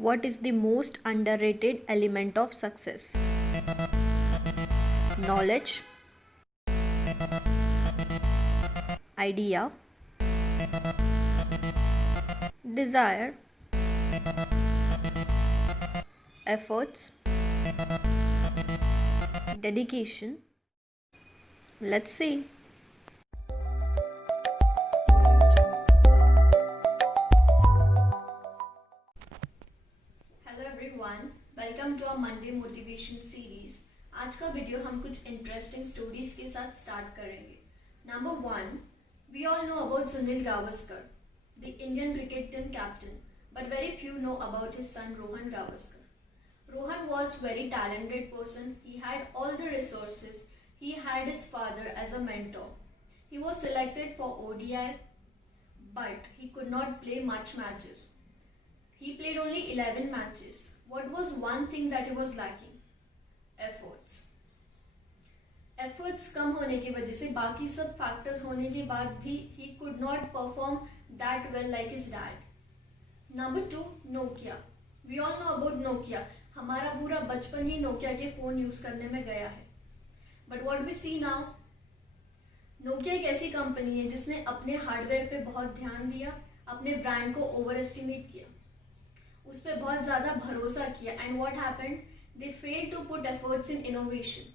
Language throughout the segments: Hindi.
What is the most underrated element of success? Knowledge, idea, desire, efforts, dedication. Let's see. Hello everyone, welcome to our Monday motivation series. आज का वीडियो हम कुछ इंटरेस्टिंग स्टोरीज के साथ स्टार्ट करेंगे। Number 1, we all know about Sunil Gavaskar, the Indian cricket team captain, but very few know about his son Rohan Gavaskar. Rohan was very talented person. He had all the resources. He had his father as a mentor. He was selected for ODI, but he could not play much matches. He played only 11 matches. What was one thing that he was lacking? Efforts. Efforts कम होने की वजह से बाकी सब factors होने के बाद भी he could not perform that well like his dad. Number 2, Nokia. We all know about Nokia. हमारा पूरा बचपन ही नोकिया के फोन यूज करने में गया है। But what we see now, Nokia एक ऐसी कंपनी है जिसने अपने हार्डवेयर पे बहुत ध्यान दिया, अपने ब्रांड को ओवर एस्टिमेट किया, उस पर बहुत ज्यादा भरोसा किया, and what happened, they fail to put efforts in innovation.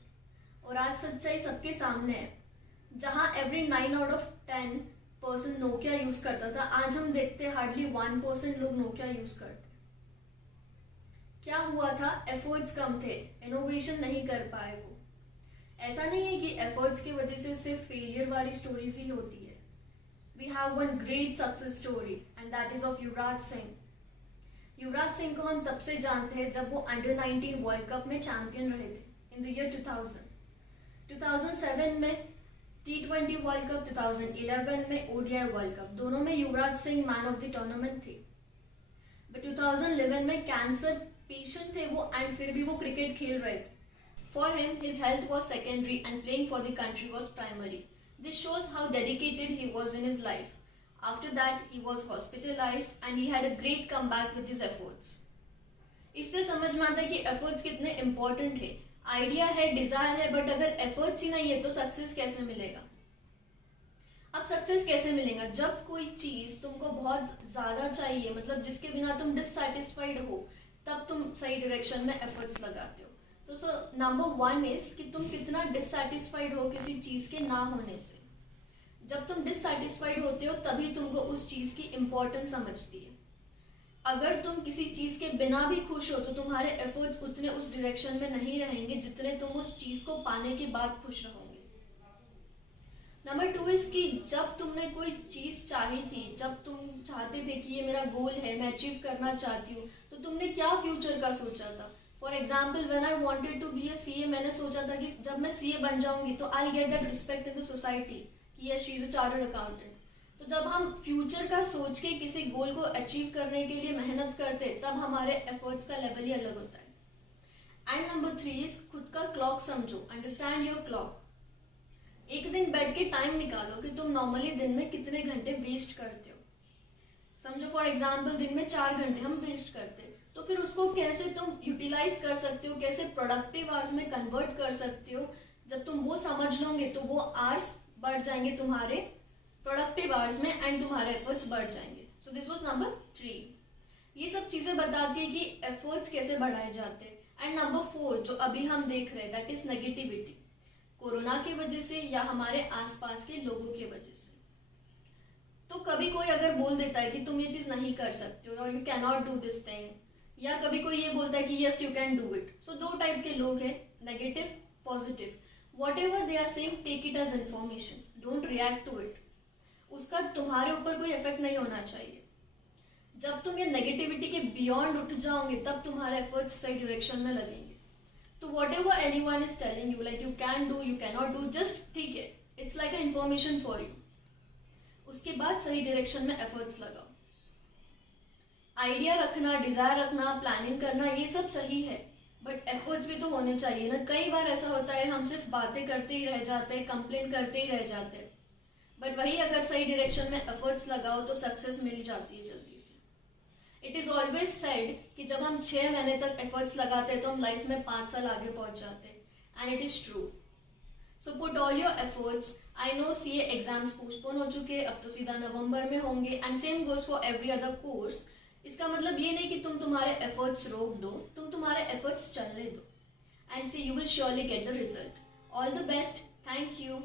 और आज सच्चाई सबके सामने है। जहां every 9 out of 10 person Nokia use करता था, आज हम देखते हार्डली 1% लोग नोकिया यूज करते। क्या हुआ था? एफर्ट्स कम थे, इनोवेशन नहीं कर पाए वो। ऐसा नहीं है कि एफर्ट्स की वजह से सिर्फ फेलियर वाली स्टोरीज ही होती है। We have one great success story and that is of Yuvraj Singh. Yuvraj Singh को हम तब से जानते हैं जब वो अंडर 19 वर्ल्ड कप में चैंपियन रहे थे इन द ईयर 2000। 2007 में T20 वर्ल्ड कप, 2011 में ODI वर्ल्ड कप, दोनों में Yuvraj Singh man of the tournament थे। बट 2011 में कैंसर पेशेंट थे वो, एंड फिर भी वो क्रिकेट खेल रहे थे। For him his health was secondary and playing for the country was primary. This shows how dedicated he was in his life. After that he was hospitalised and he had a great come back with his efforts. इससे समझ में आता है कि एफर्ट्स कितने इंपॉर्टेंट है। आइडिया है, डिजायर है, बट अगर एफर्ट्स ही नहीं है तो सक्सेस कैसे मिलेगा? अब सक्सेस कैसे मिलेगा? जब कोई चीज तुमको बहुत ज्यादा चाहिए, मतलब जिसके बिना तुम डिससैटिस्फाइड हो, तब तुम सही डायरेक्शन में एफर्ट्स लगाते हो। तो सो नंबर 1 इज कि तुम कितना डिससैटिस्फाइड हो किसी चीज के ना होने से। जब तुम डिससैटिस्फाइड होते हो तभी तुमको उस चीज की इंपॉर्टेंस समझती है। अगर तुम किसी चीज के बिना भी खुश हो तो तुम्हारे एफर्ट्स उतने उस डायरेक्शन में नहीं रहेंगे जितने तुम उस चीज को पाने के बाद खुश रहोगे। नंबर 2 इज कि जब तुमने कोई चीज चाही थी, जब तुम चाहते थे कि ये मेरा गोल है, मैं अचीव करना चाहती हूँ, तो तुमने क्या फ्यूचर का सोचा था? For example, when I wanted to be a CA, मैंने सोचा था कि जब मैं सीए बन जाऊंगी तो I get that respect in the society कि yes she is a chartered accountant. तो जब हम फ्यूचर का सोच के किसी गोल को अचीव करने के लिए मेहनत करते, तब हमारे एफर्ट्स का लेवल ही अलग होता है। एंड नंबर 3 इज खुद का क्लॉक समझो, अंडरस्टैंड योर क्लॉक। एक दिन बैठ के टाइम निकालो कि तुम नॉर्मली दिन में कितने घंटे वेस्ट करते हो। समझो फॉर एग्जाम्पल दिन में 4 घंटे हम वेस्ट करते, तो फिर उसको कैसे तुम यूटिलाइज कर सकते हो, कैसे प्रोडक्टिव आवर्स में कन्वर्ट कर सकते हो। जब तुम वो समझ लोगे तो वो आवर्स बढ़ जाएंगे तुम्हारे प्रोडक्टिव आवर्स में, एंड तुम्हारे एफर्ट्स बढ़ जाएंगे। So this was number 3। ये सब चीजें बताती है कि एफर्ट्स कैसे बढ़ाए जाते हैं। एंड नंबर 4 जो अभी हम देख रहे हैं, दैट इज नेगेटिविटी। कोरोना की वजह से या हमारे आसपास के लोगों की वजह से। तो कभी कोई अगर बोल देता है कि तुम ये चीज नहीं कर सकते हो, और you can not do this thing, या कभी कोई ये बोलता है कि yes you can do it. So 2 type के लोग हैं, negative, positive. Whatever they are saying, take it as information, don't react to it. उसका तुम्हारे ऊपर कोई इफेक्ट नहीं होना चाहिए। जब तुम ये नेगेटिविटी के बियॉन्ड उठ जाओगे तब तुम्हारे एफर्ट्स सही डायरेक्शन में लगेंगे। तो whatever anyone is telling you, like you can do, you cannot do, just ठीक है, it's like a information for you। उसके बाद सही डायरेक्शन में एफर्ट्स लगाओ। आइडिया रखना, डिजायर रखना, प्लानिंग करना, ये सब सही है, बट एफर्ट्स भी तो होने चाहिए ना। कई बार ऐसा होता है हम सिर्फ बातें करते ही रह जाते हैं, कंप्लेन करते ही रह जाते हैं, बट वही अगर सही डायरेक्शन में एफर्ट्स लगाओ तो सक्सेस मिल जाती है जल्दी से। इट इज़ ऑलवेज सेड कि जब हम 6 महीने तक एफर्ट्स लगाते हैं तो हम लाइफ में 5 साल आगे पहुंच जाते हैं, and it is true. So put all your efforts. I know CA exams postpone हो चुके हैं, अब तो सीधा नवंबर में होंगे, and same goes for every other course. इसका मतलब ये नहीं कि तुम तुम्हारे एफर्ट्स रोक दो, तुम तुम्हारे एफर्ट्स चलने दो, and see you will surely get the result. All the best. Thank you.